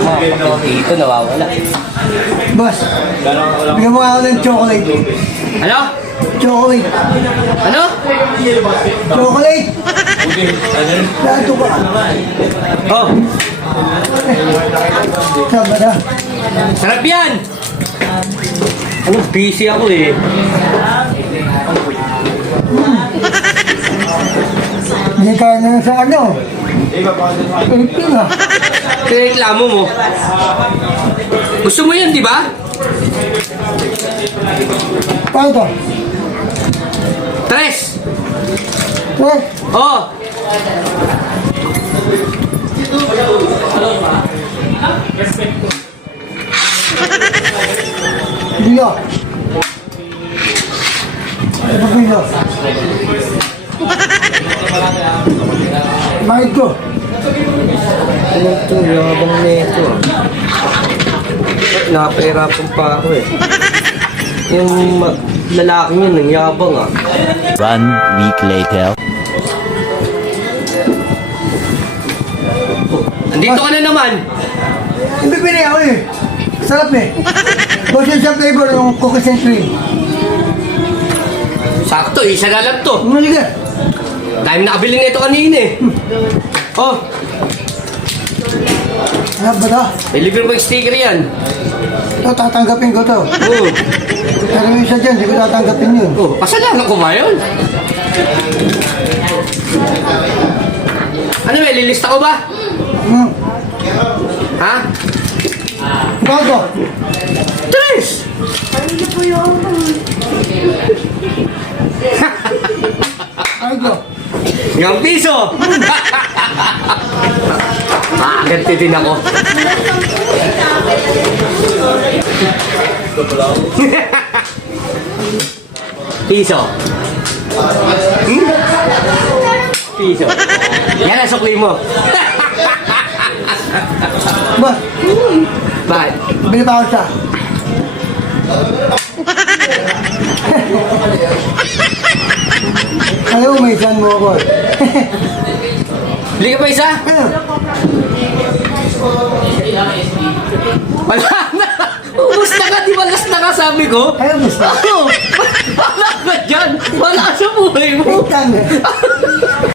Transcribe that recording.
Mga kapatid dito, nawawala. Boss, bigyan mo nga ako ng chocolate. Ano? Chocolate. Ano? Chocolate! Lato ba? Oh, Sama na. sarap yan! Ano, busy ako eh. Hindi ka na sa ano. Ito na. Reklamo mo. Gusto mo yan, di ba? Paano to? Tres! What? Oh! Bilo. Ano bilo? Mahit ko. Ano ito? Yabang neto ah. Napahirapan pa ako eh. Yung lalaki yun, ang yabang ah. 1 week later. Andito ka na naman! Hindi pinili ako eh. Sarap eh. Boss yung sa flavor ng cookies and cream. Sakto, isa na lang to. Ano liga? Dahil nakabili nito kanina eh. Oh, Ano ba to? may libre pang sticker yan. Ito, tatanggapin ko to. Oh, Pero yung isa dyan, hindi ko tatanggapin yun. oh, kasalanan ko ba yun? Ano ba, lilista ko ba? Hmm. Ha? Bago. Tres! Bago. Yung piso! Ganti din ako. Piso. Hmm? Piso. Yan ang sukli mo. Boss, Bakit? bili pa ako siya. Ayaw, may isan mo ako. Bili ka pa isa? Ano? Wala na! Ubus na ka, di ba last na ka sabi ko? Ayaw, gusto. Ano? Wala ka dyan! Wala ka sa buhay mo! Wait lang.